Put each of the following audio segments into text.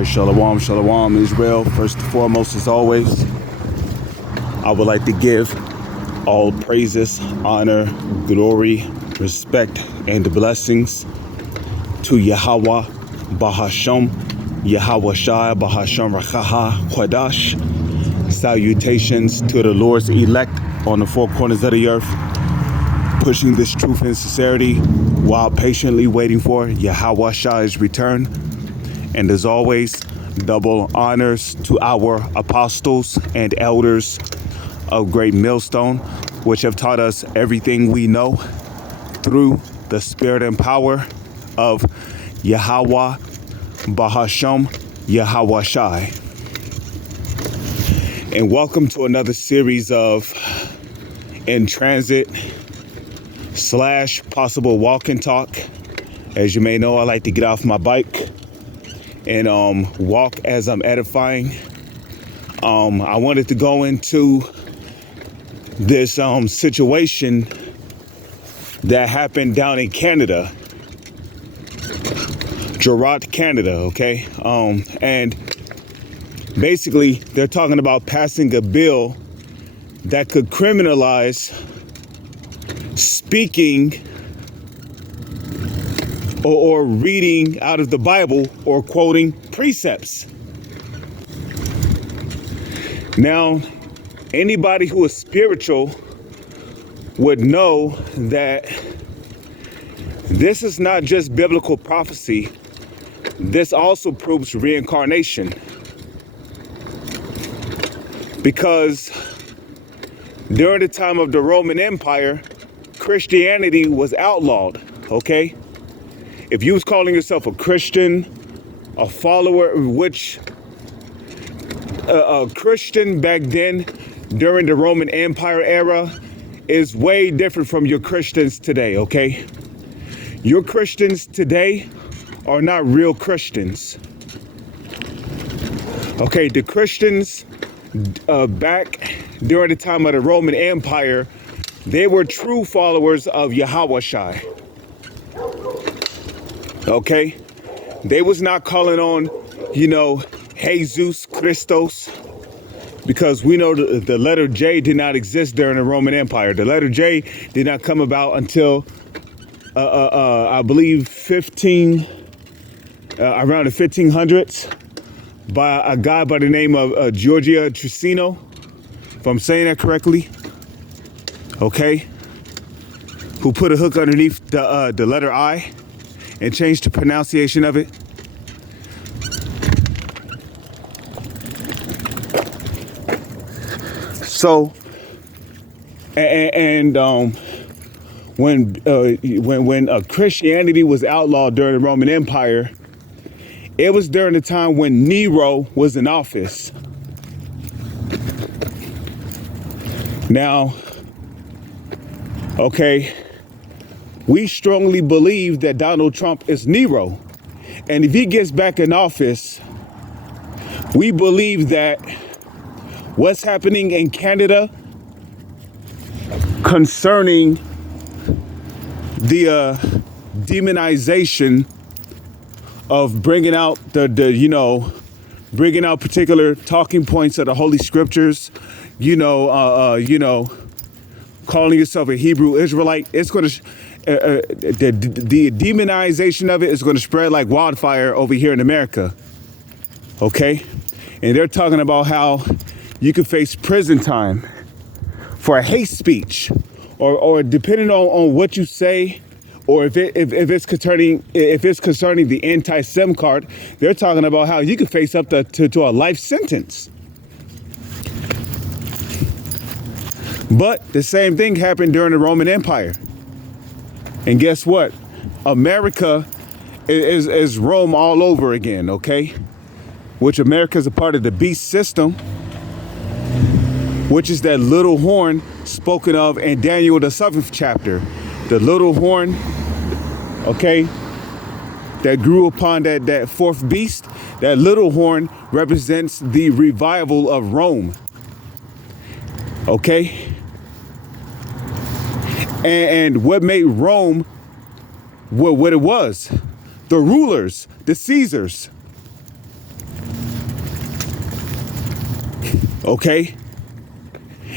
All right, shalom, shalom, Israel. First and foremost, as always, I would like to give all praises, honor, glory, respect, and blessings to Yahweh, Bahasham, Yahweh Shai, Bahasham Rachaha, Quadash. Salutations to the Lord's elect on the four corners of the earth, pushing this truth and sincerity while patiently waiting for Yahweh Shai's return. And as always, double honors to our apostles and elders of Great Millstone, which have taught us everything we know through the spirit and power of Yahweh, Bahasham, Yahweh Shai. And welcome to another series of In Transit / possible walk and talk. As you may know, I like to get off my bike and walk as I'm edifying. I wanted to go into this situation that happened down in Canada, Girard, Canada, okay? And basically, they're talking about passing a bill that could criminalize speaking or reading out of the Bible or quoting precepts. Now, anybody who is spiritual would know that this is not just biblical prophecy. This also proves reincarnation. Because during the time of the Roman Empire, Christianity was outlawed, okay? If you was calling yourself a Christian, a follower, which a Christian back then during the Roman Empire era is way different from your Christians today, okay? Your Christians today are not real Christians. Okay, the Christians back during the time of the Roman Empire, they were true followers of Yahweh Shai. Okay, they was not calling on, Jesus Christos, because we know the letter J did not exist during the Roman Empire. The letter J did not come about until, I believe, around the 1500s by a guy by the name of Giorgio Trissino, if I'm saying that correctly, okay, who put a hook underneath the letter I and changed the pronunciation of it. So, when Christianity was outlawed during the Roman Empire, it was during the time when Nero was in office. Now, okay, we strongly believe that Donald Trump is Nero. And if he gets back in office, we believe that what's happening in Canada concerning the demonization of bringing out bringing out particular talking points of the Holy Scriptures, calling yourself a Hebrew Israelite, it's going to the demonization of it is going to spread like wildfire over here in America. Okay? And they're talking about how you could face prison time for a hate speech or depending on what you say, or if it's concerning the anti-Sem card, they're talking about how you could face up to a life sentence. But the same thing happened during the Roman Empire. And guess what? America is Rome all over again, okay? Which America is a part of the beast system, which is that little horn spoken of in Daniel, the 7th chapter. The little horn, okay, that grew upon that fourth beast. That little horn represents the revival of Rome, okay? And what made Rome what it was? The rulers, the Caesars. Okay?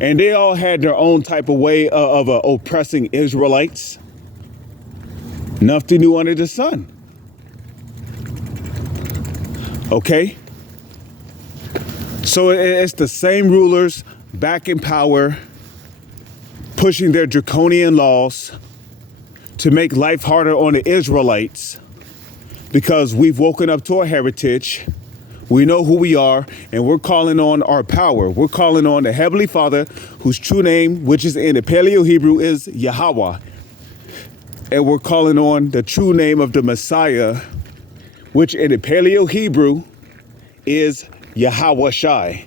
And they all had their own type of way of oppressing Israelites. Nothing new under the sun. Okay? So it's the same rulers back in power, pushing their draconian laws to make life harder on the Israelites, because we've woken up to our heritage. We know who we are, and we're calling on our power. We're calling on the Heavenly Father, whose true name, which is in the Paleo Hebrew, is Yahweh. And we're calling on the true name of the Messiah, which in the Paleo Hebrew is Yahweh Shai.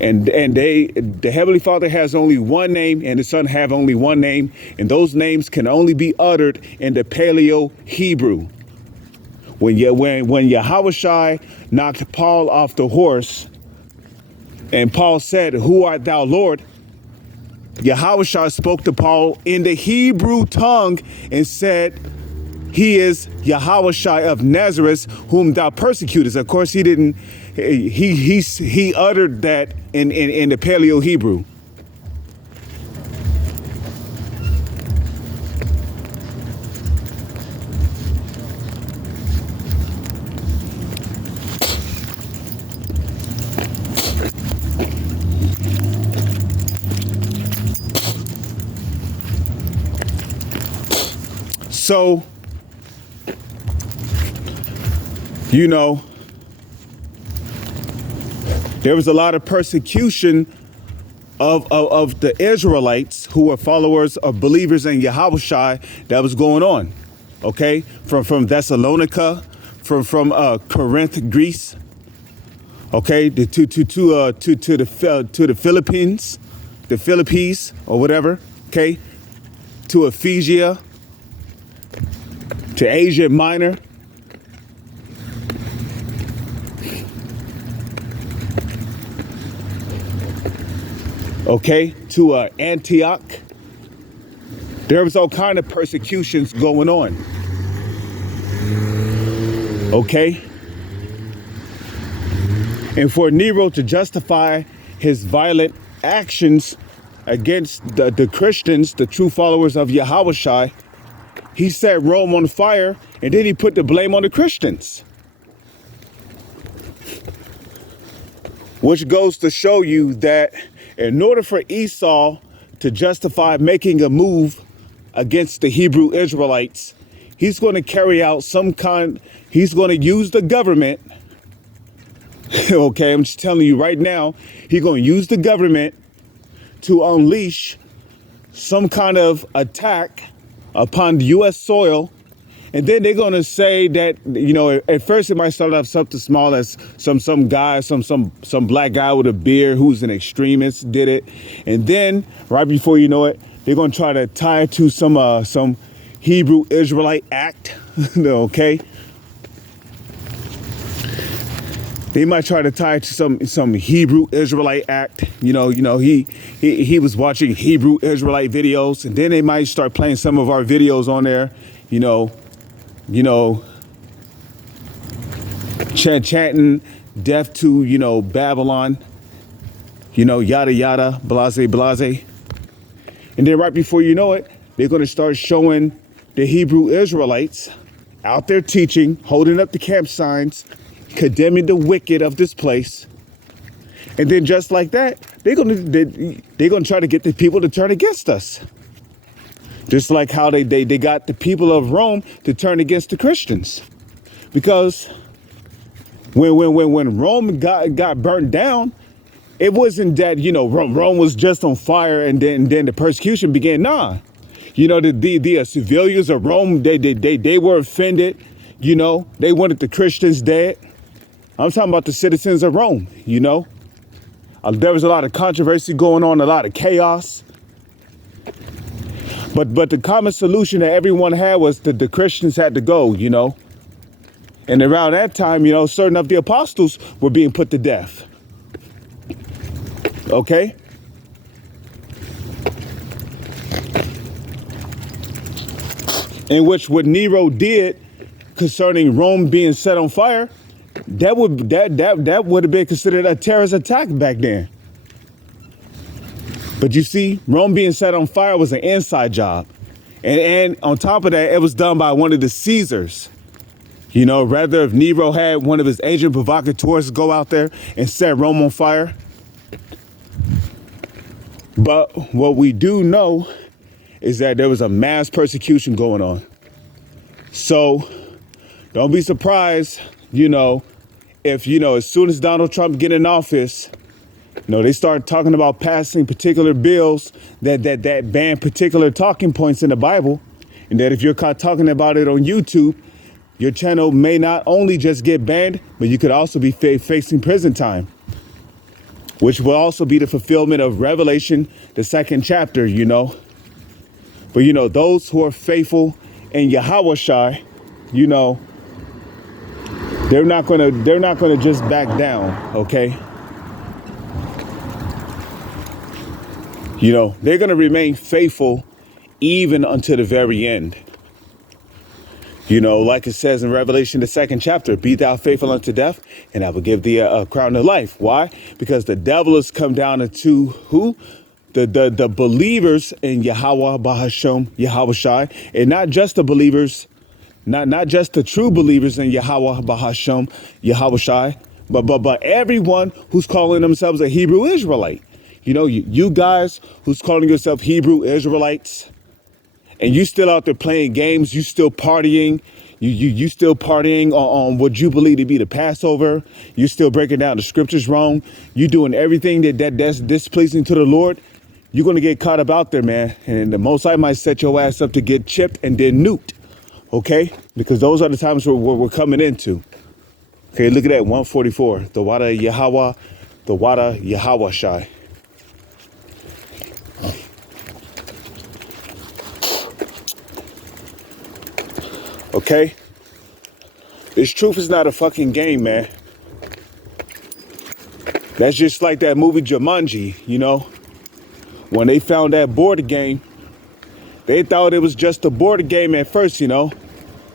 And the Heavenly Father has only one name, and the Son have only one name, and those names can only be uttered in the Paleo Hebrew. When Yahweh Shai knocked Paul off the horse, and Paul said, "Who art thou, Lord?" Yahweh Shai spoke to Paul in the Hebrew tongue and said, "He is Yahweh Shai of Nazareth, whom thou persecutest." Of course, he didn't. He uttered that in the Paleo Hebrew. So, you know, there was a lot of persecution of the Israelites who were followers of believers in Yahweh Shai that was going on. Okay, from Thessalonica, from Corinth, Greece. Okay, to the Philippines, the Philippines or whatever. Okay, to Ephesia, to Asia Minor. Okay, to Antioch. There was all kind of persecutions going on. Okay? And for Nero to justify his violent actions against the Christians, the true followers of Yahweh Shai, he set Rome on fire, and then he put the blame on the Christians. Which goes to show you that in order for Esau to justify making a move against the Hebrew Israelites, he's going to carry out he's going to use the government. Okay, I'm just telling you right now, he's going to use the government to unleash some kind of attack upon the U.S. soil. And then they're going to say that, you know, at first it might start off something small as some guy, some black guy with a beard who's an extremist did it. And then right before you know it, they're going to try to tie it to some Hebrew Israelite act. Okay. They might try to tie it to some Hebrew Israelite act. You know, he was watching Hebrew Israelite videos, and then they might start playing some of our videos on there, chanting death to, Babylon, yada, yada, blase, blase. And then right before you know it, they're going to start showing the Hebrew Israelites out there teaching, holding up the camp signs, condemning the wicked of this place. And then just like that, they're gonna try to get the people to turn against us. Just like how they got the people of Rome to turn against the Christians. Because when Rome got burnt down, it wasn't that, Rome was just on fire and then the persecution began. Nah. The civilians of Rome, they were offended. They wanted the Christians dead. I'm talking about the citizens of Rome, There was a lot of controversy going on, a lot of chaos. But the common solution that everyone had was that the Christians had to go, And around that time, certain of the apostles were being put to death. Okay? In which what Nero did concerning Rome being set on fire, that would have been considered a terrorist attack back then. But you see, Rome being set on fire was an inside job. And on top of that, it was done by one of the Caesars. You know, rather if Nero had one of his agent provocateurs go out there and set Rome on fire. But what we do know is that there was a mass persecution going on. So don't be surprised, you know, if, you know, as soon as Donald Trump get in office, you know, they start talking about passing particular bills that ban particular talking points in the Bible. And that if you're caught talking about it on YouTube, your channel may not only just get banned, but you could also be facing prison time, which will also be the fulfillment of Revelation, the 2nd chapter, you know. But, you know, those who are faithful in Yahawashi, you know, they're not gonna just back down, okay? You know, they're gonna remain faithful even until the very end. You know, like it says in Revelation, the 2nd chapter, be thou faithful unto death, and I will give thee a crown of life. Why? Because the devil has come down into who? The believers in Yahweh Bahashem, Yahawashi, and not just the believers, not just the true believers in Yahweh Bahashem, Yahawashi, but everyone who's calling themselves a Hebrew Israelite. You know, you guys who's calling yourself Hebrew Israelites, and you still out there playing games, you still partying, you still partying on what you believe to be the Passover, you still breaking down the scriptures wrong, you doing everything that's displeasing to the Lord, you're gonna get caught up out there, man. And the Most High might set your ass up to get chipped and then nuked, okay? Because those are the times where we're coming into. Okay, look at that, 144, the Wada Yahweh, the Wada Yahawashi. Okay? This truth is not a fucking game, man. That's just like that movie Jumanji, you know? When they found that board game, they thought it was just a board game at first, you know?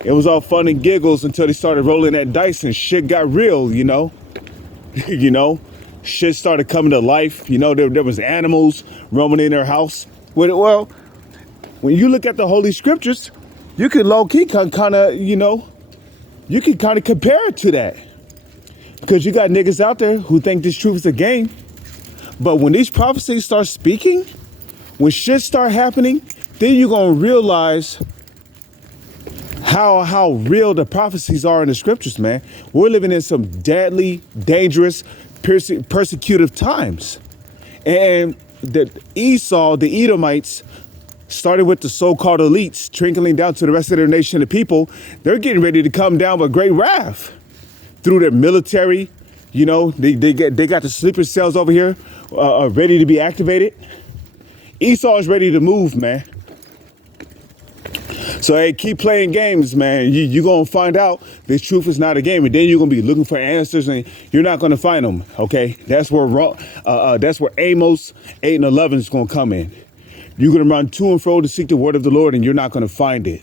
It was all fun and giggles until they started rolling that dice and shit got real, you know? You know? Shit started coming to life. You know, there was animals roaming in their house. Well, when you look at the Holy Scriptures, you can low-key kind of, you know, you can kind of compare it to that. Because you got niggas out there who think this truth is a game. But when these prophecies start speaking, when shit start happening, then you're going to realize how real the prophecies are in the scriptures, man. We're living in some deadly, dangerous, persecutive times. And the Esau, the Edomites, started with the so-called elites, trickling down to the rest of their nation of people. They're getting ready to come down with great wrath through their military. You know, they got the sleeper cells over here ready to be activated. Esau is ready to move, man. So, hey, keep playing games, man. You're going to find out this truth is not a game. And then you're going to be looking for answers and you're not going to find them, okay? That's where Amos 8 and 11 is going to come in. You're going to run to and fro to seek the word of the Lord, and you're not going to find it.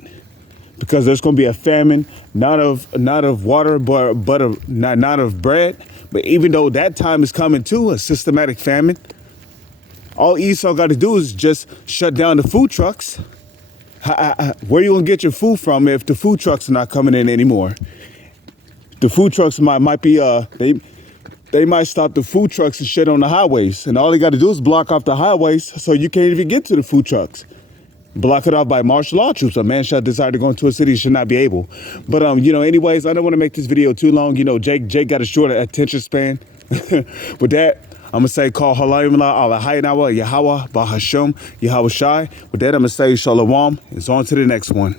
Because there's going to be a famine, not of water, but not of bread. But even though that time is coming too, a systematic famine, all Esau got to do is just shut down the food trucks. Where you going to get your food from if the food trucks are not coming in anymore? The food trucks might be, they might stop the food trucks and shit on the highways. And all they got to do is block off the highways so you can't even get to the food trucks. Block it off by martial law troops. A man shall desire to go into a city, should not be able. But, you know, anyways, I don't want to make this video too long. You know, Jake got a short attention span. With that, I'm going to say, call Halayim Allah, Yahweh, Bahashem, Yahawashi. With that, I'm going to say, Shalom. It's on to the next one.